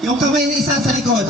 Yung kamay na isa sa likod.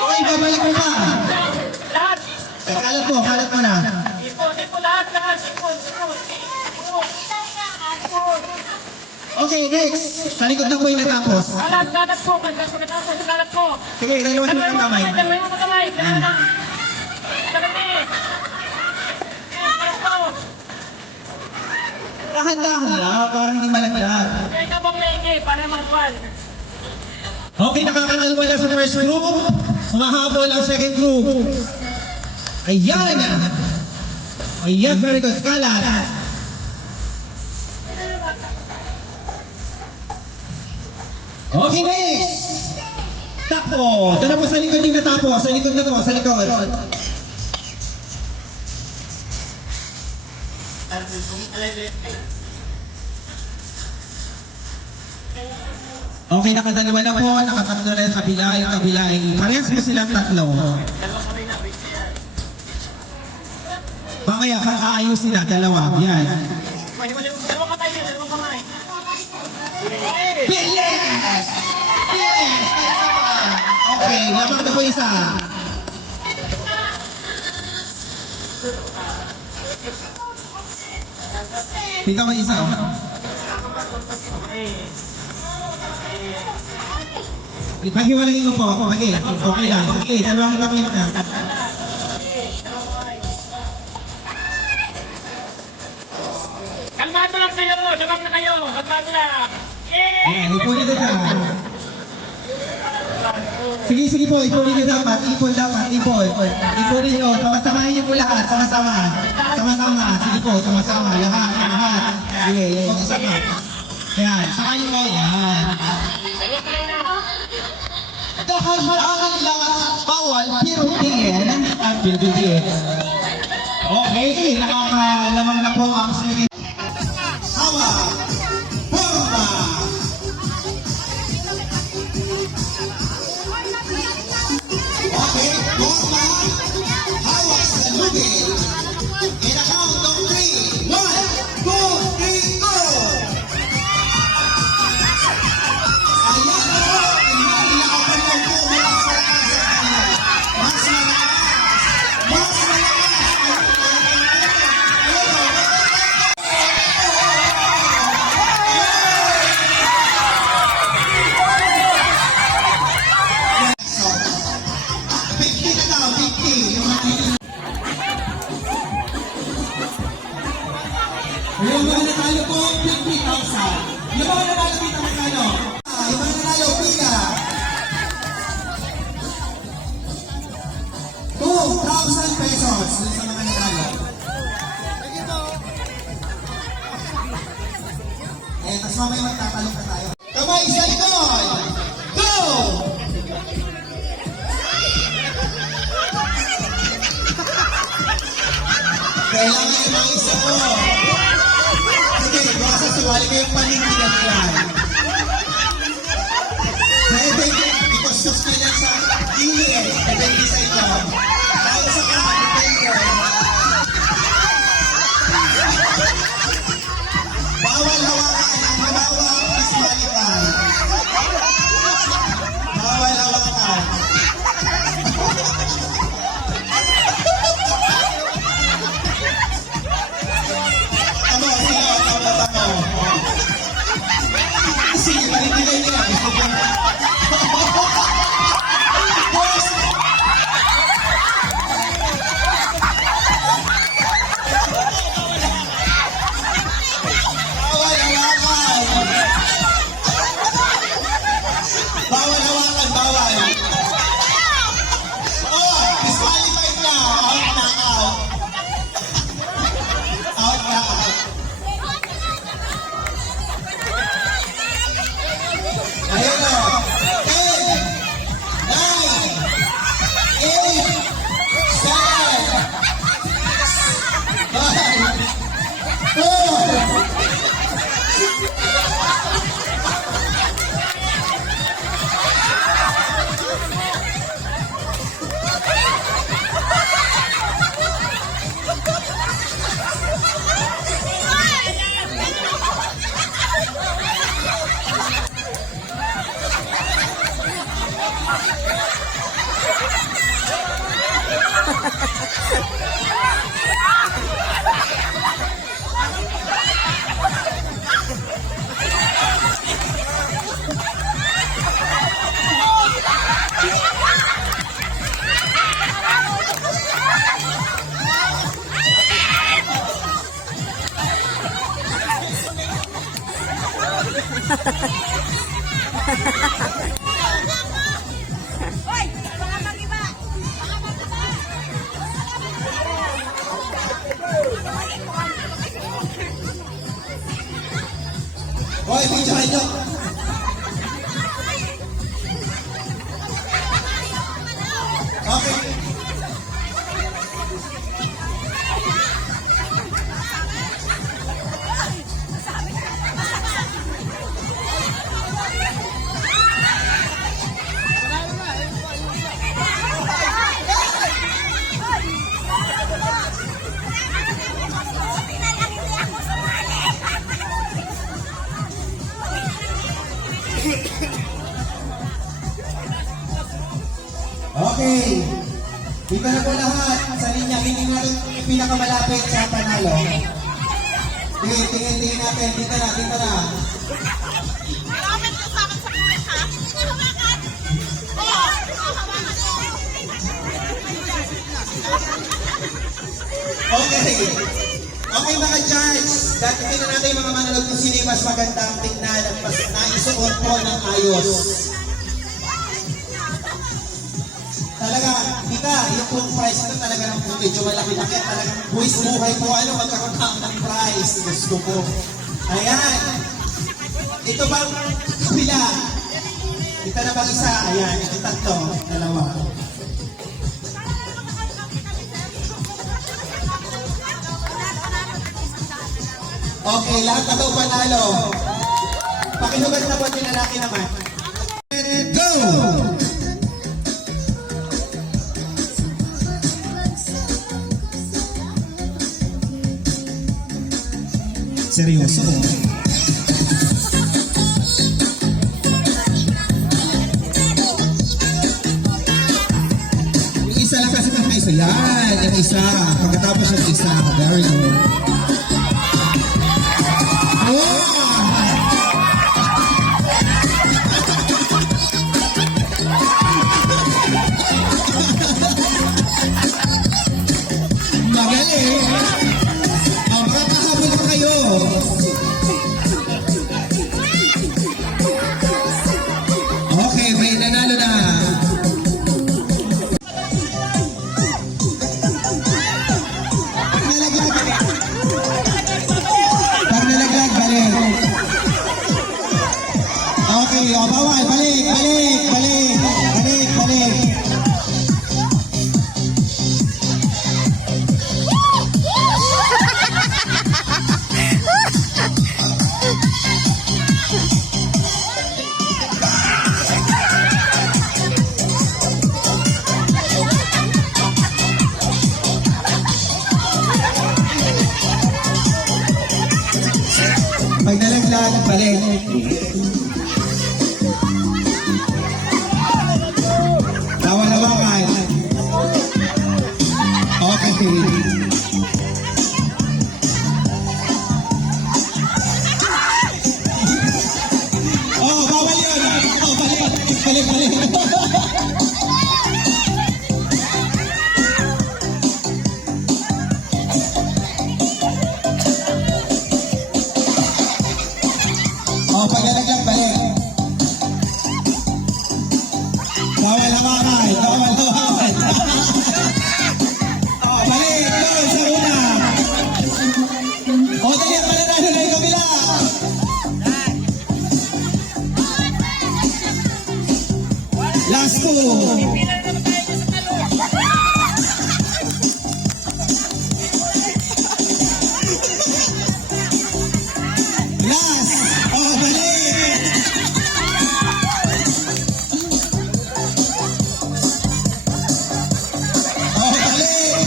Okay, babalik mo pa. Lahat! Kalat mo na. Ipon, lahat! Okay, next. Sa likod na po yung natapos. Kalat po! Kalat po! Sige, dalawa mo ng kamay. Dalawa mo kamay! Kalat Dahan-dahan lang, parang hindi malaglag. Kaya ka bang lenge para magwal? Okay, nakakalwa na sa first group. Mahabol ang second group. Ayan! Ayan, very good. Kalat. Okay, next! Takbo! Ito na po sa likod yung natapos. Sa likod na to, sa likod. Okay, nakadalawa na po, nakatatlo na yung kabila. Parehas po silang tatlo. Mamaya, aayos nila, dalawa. Yan. Dalawang kamay! Bilis! Bilis! Okay, lamang na po isa. Tingnan mo isa. Paghiwalayin mo po ako. Okay lang. Okay, dalawang kami na. Kalmado lang kayo! Dumang na kayo! Kalmado lang! Ayan, ipunin ko dapat. Sige po, ipunin nyo dapat. Ipunin nyo. Samasamahin nyo po lahat. Sama-sama. Sige po, sama-sama. Lahat. Sige, sama. Ayan, saka nyo po. Ayan. Dahan-dahan lang bawal, pero tingin ang bibigyan. Okay, nakakalamang na po ang sige. Hawa! Forma! Okay, forma! Hawa sa lugin! In a count of 3, 1, 2, 3, go! Ayan po! Hindi nakapagod po mas malakas! Yung mga nanalo po, 50,000. Yung mga nanalo dito magkano? Yung mga nanalo, pika. 2,000 pesos. Yung sa mga nanalo. Eh, tas mamaya magtatalong ka tayo. Kamay sa likod! Go! Kailangan yung mga isa ko. Sige, baka sa suwali kayong panindigan yan. Pwede, ikustos na yan sa gilid. Depende sa inyo. Dahil sa kama, depende. Bawal hawakan ang malawak disqualified. Bawal hawakan. Sige, panindigan niya. Hoy, video nyo. Okay. Okay. Dito na po lahat sa linya. Hindi natin yung pinakamalapit sa panalo. Tingin natin. Dito na. Comment ka sa akin sa comment ha. Hindi hawakan. Oo. Hawakan. Okay. Okay mga judge. Dati tingnan natin yung mga manonood kung sino yung mas magandang tingnan at mas naisuot po ng ayos. Talaga, Ika, yung pong prize na talaga ng medyo malaki-laki. Talagang buwis buhay po, magkakaroon ng prize. Gusto ko. Ayan. Ito bang kapila? Ito na bang isa? Ayan. Ito tatlo. Dalawa. Okay, lahat na daw panalo. Pakinugat na po yung lalaki naman. Go! Seryoso. Yung isa lang kasi ng isa. Yan, yung isa. Pagkatapos yung isa. Very good. Oh! Magaling. Makakahabol pa kayo. Okay, may nanalo na. Pag nalaglag, balik. Okay, bawal. Balik. Pag nalaglag, balik. Bawal. Okay. Oh, bawal yun. Oh, balik. Oh, pag nalaglag, balik. Bawal hawakan. Oh, balik. Doon sa una. Oh, dali ang mananalo na yung kabila. Last two. Last. Oh, balik. Oh, balik.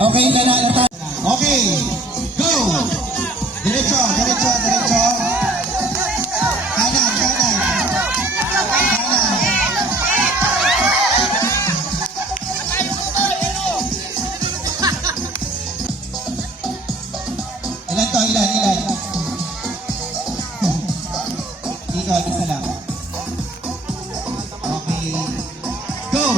Okay, nanalo tayo. Okay, go. Diretso. Kanan. Ilan? Ikaw, isa lang. Okay. Go!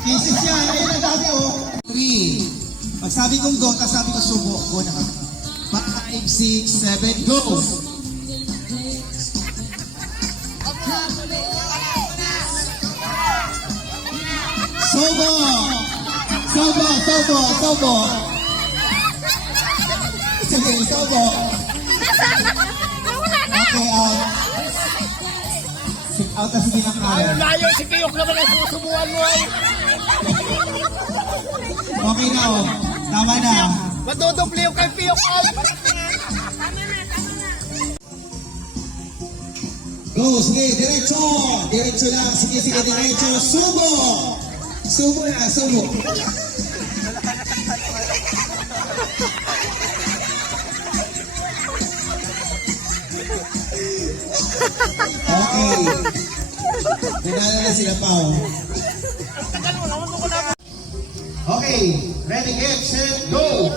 Kisses yan. Ayun ang dami, oh. 3. Pag sabi kong go, tapos sabi ko subo, go na ka. 5, 6, 7, go! Sobo! Sobo, sobo, sobo! Sige, sobo! Okay, out. Out na si Pinakaran. Layo, si Kiyok naman ang susubuan mo ay. Okay na, oh. Tama na. Madudubli yung kay Kiyok ay. Go, sige, diretso! Diretso lang, sige, sige, diretso. Subo! Subo na, subo. Okay. Pinala na sila pa, oh. Okay, ready, get, set, go!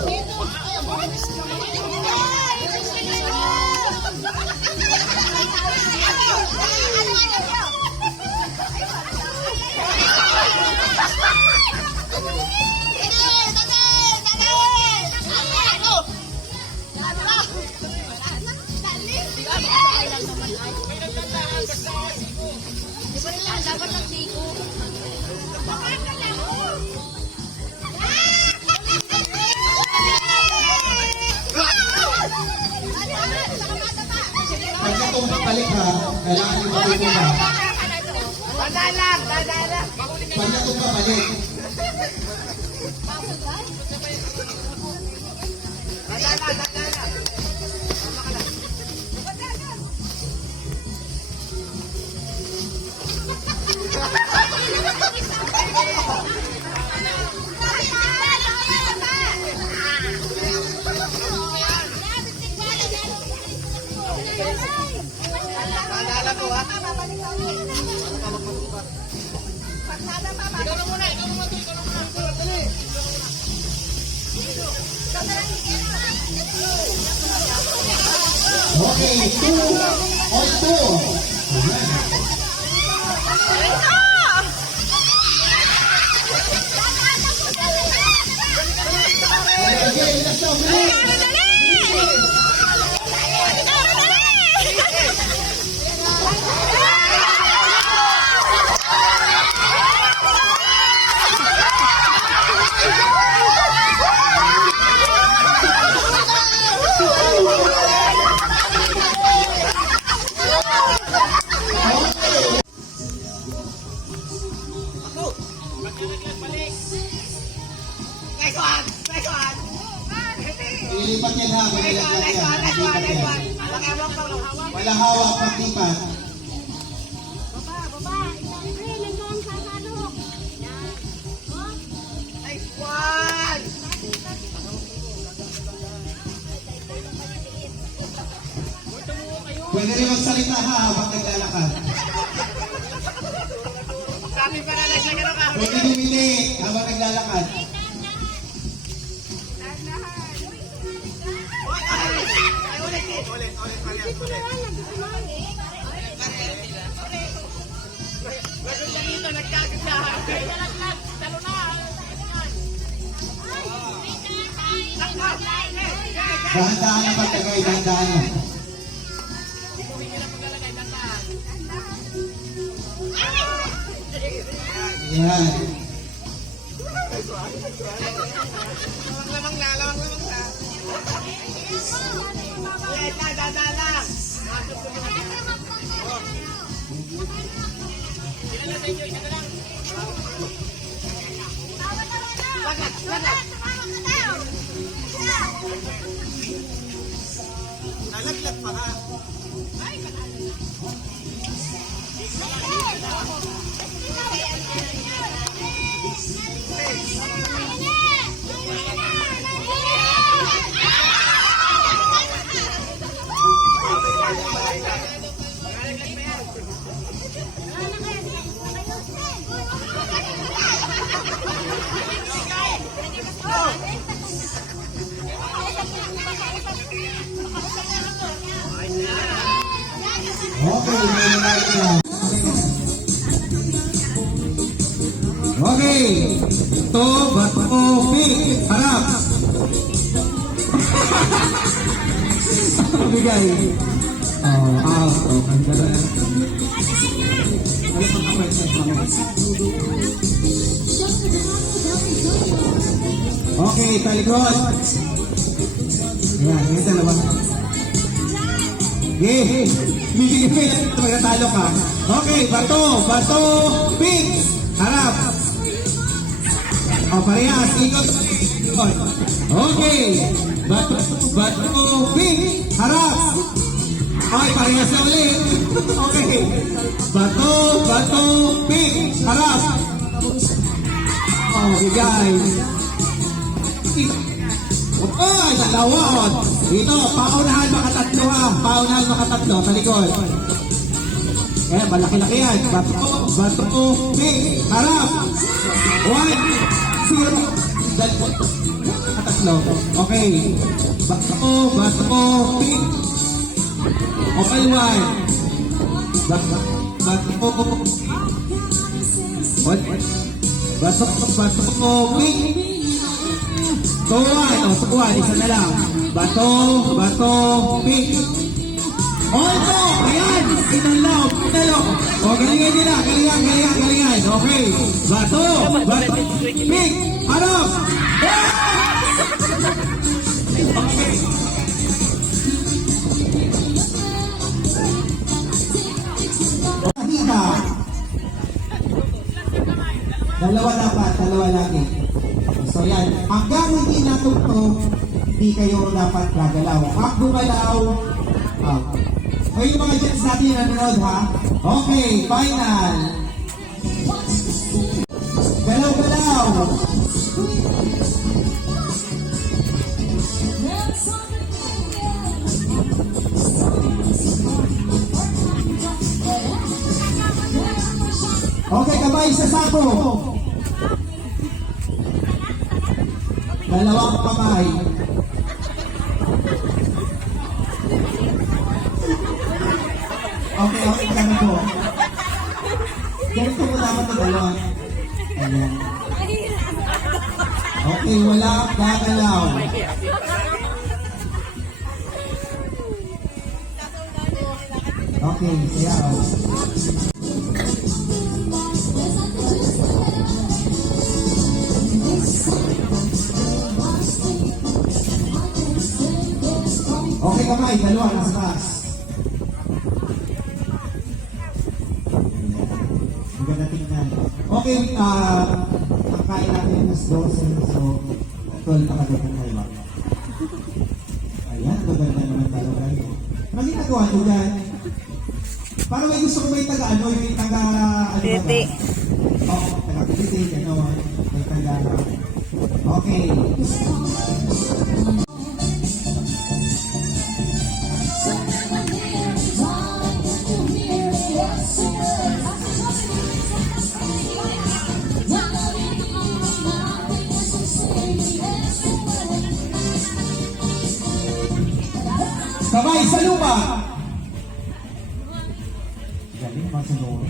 Dapat nagsiko. Pag itong papalik ha, kailangan yung papalik mo na. Dadalang. Pag itong papalik, okay, 2 on 2. Okay, let's go, bilis. Ilipat yan ha, ilipat yan. Wala hawak, paglipat. Pwede rin magsalita ha, habang naglalakad. Pwede lumili habang naglalakad. Dahan-dahan ang pagtagay, dahan-dahan. Yan. Lamang na. Dadalang. Nalaglag pa ka. Okay, may nanay na. Okay. To, bato, pink. Harap. Bigay. Oh, out. Oh, ang ganda. Okay, talikod. Ayan, yung dalawa. Okay, bibigay magkatalo ka. Okay, bato, bato, pink. Harap. O, parehas, ikot. Okay, bato, bato, pink. Harap. Okay, parehas na ulit. Okay, bato, bato, pink. Harap. Okay, guys. Oh, dalawa. Dito, paunahan makatatlo ha. Paunahan makatatlo sa likod. Eh, malaki-laki yan. Bato, bato, pink. Harap. 1, 0. Makatatlo. Okay. Bato, bato, pink. Okay, 1. Bato, what? Bato, bato, pink. Tuwan, o tuwan, isa na lang. Bato, bato, pink. O ito, ayan, inalaw. O galingan nila, galingan. Okay, bato, bato, pink. Harap. Okay. Dalawa dapat, dalawa lagi. So yan, hanggang hindi natugtog, hindi kayo dapat gagalaw. Pag gumalaw, out. O yung mga jets natin nanonood ha. Okay, final. Galaw-galaw. Okay, kamay sa sako. Dalawang kamay. Okay, okay kami po. Ganito mo dapat ang dalawa. Ayan. Okay, wala gagalaw. Okay, sayaw. Okay, kamay, dalawa, nasa taas. Maganda tingnan. Okay, ang kain natin is 12, so 12 na kagad ng kayo. Ayan, maganda naman talaga. Mali nagawa nyo dyan. Parang may gusto ko may taga, ano, yung taga, ano ba? Titi. Oo, taga titi, ano, may taga. Okay. Sabay sa lupa. Galing pa sa lupa.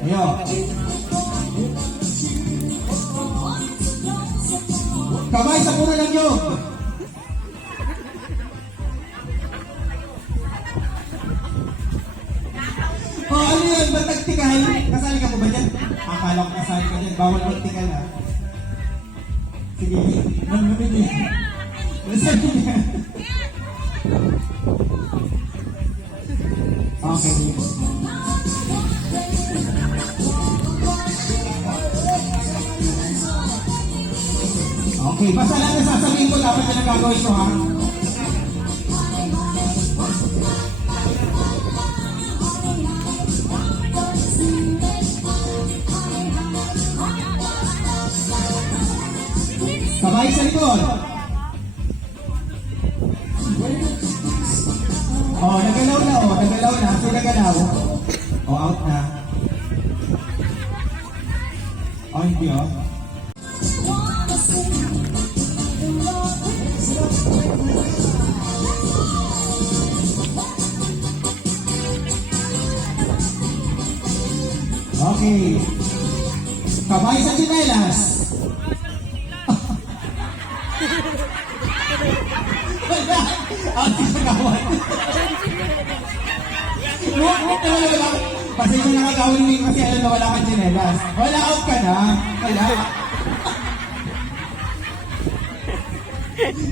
Ayo. Kamay sa puno ng nyo. O ano yun? Ba't nagtikal? Kasali ka po ba dyan? Akala ko kasali ka dyan. Bawal magtikal ha. Sige. Manunin niya. Masali niya. Okay. Okay, basta lang na sasabihin ko dapat na nagagawin ko ha. Sabay sa likod. Oh, nagalaw na. So, nagalaw. Oh, out na. Oh, hindi oh. Okay. Kamay sa tsinelas. Wala. Ate sa kawan. Wala. Pasensya na kagawin mo kasi alam na wala kang tsinelas. Wala, out ka na. Wala.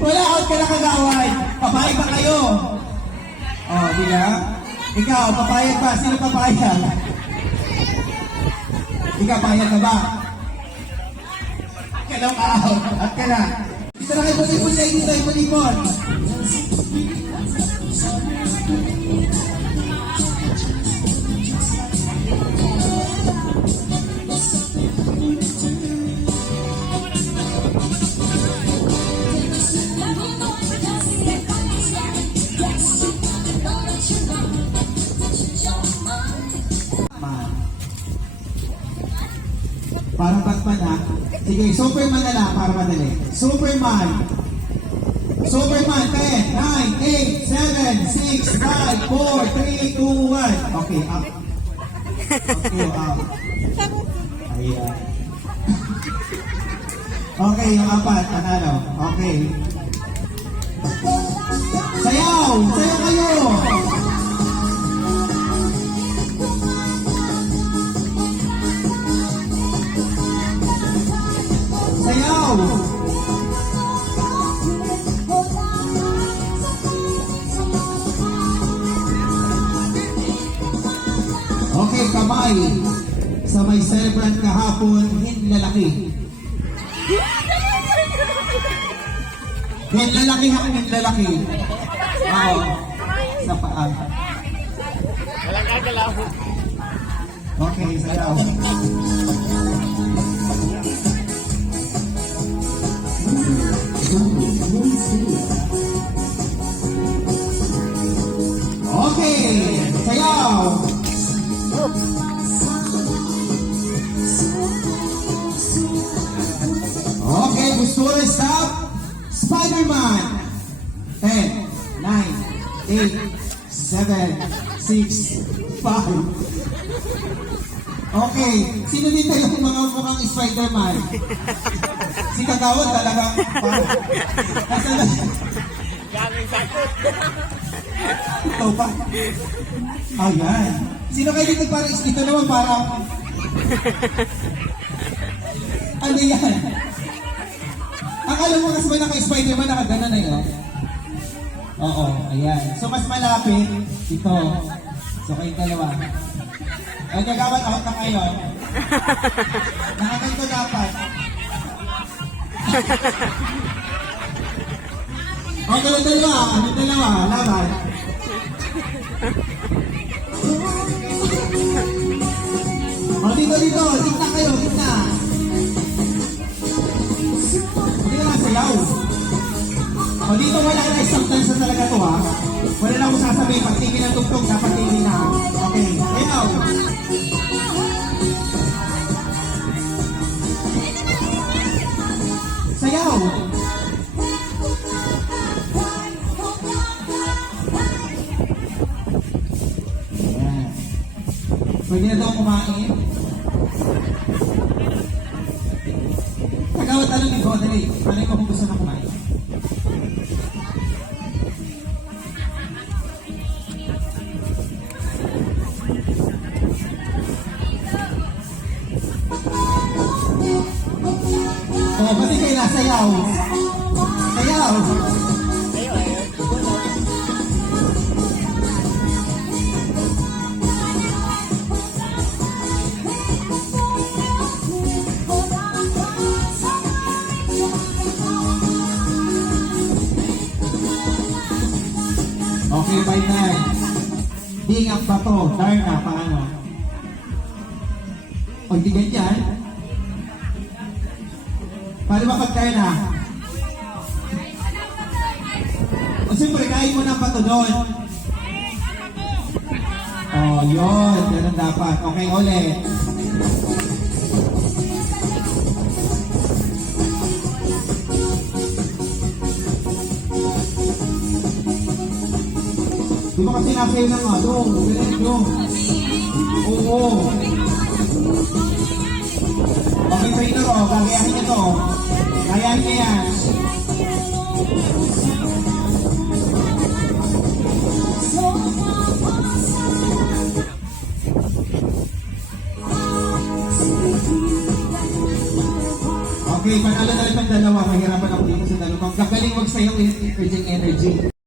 Wala, out ka na kagawin. Papayag ba kayo? Oh, di ba? Ikaw, papayag ba? Sino papayag? Ikaw, payag ka ba? Kailang out. At ka na. Dito na kayo pag-ipon na dito, ipon-ipon. Parang Batman ha. Sige, Superman na lang para madali. Superman. Superman, 10, 9, 8, 7, 6, 5, 4, 3, 2, 1. Okay, up. Okay, up. Ayan. Okay, yung apat, panalo. Okay. Sayaw! Sayaw kayo! Sayaw! Okay, kamay. Sa may celebrant kahapon, hinlalaki. Hinlalaki ha, hinlalaki. Oo. Sa paa. Walang gagalaw. Okay, sayaw. Okay, sayaw. Okay, gusto rin stop. Spider-Man. 10, 9, 8, 7, 6, 5. Okay, sino dito yung mga mukhang Spider-Man? Si Kagawad talagang nasa na? Daming sakot. Ito pa. Ayan. Sino kayo dito parang ito naman parang ano yan? Akala mo kasi may naka-Spider-Man nakagana na yun? Oo, ayan. So mas malapit ito. So kayong dalawa. Ay, Kagawad, out na kayo. Nakaganto dapat. O, dalawa. Ano dalawa? Laban. O, dito. Gitna kayo, gitna. Hindi na sayaw. O, dito wala na isang tansa talaga to, ha? Wala na akong sasabihin. Pag tingin ng tugtog, dapat tingin na. Okay, ayaw. Sayaw. Ayan. Pwede na daw kumain. Kagawad, tanong ni Godry. Tanong ko kung gusto na kumain. Oh, pati kayo na, sayaw. Sayaw. Okay, by nine. Hingang bato. Darna, paano? O, hindi ganyan. Paano ba pagkain na? O siyempre, kain mo ng bato doon. Oh, yun. Ganun dapat. Okay, ulit. Di ba kasi nasa yun ang ano? Ganun. Oo. gagayahin niyo to. Gayahin niyo yan. Okay, panalo na rin ang dalawa. Mahirapan ako dito sa dalawa. Gagaling wag sa'yo, urging energy.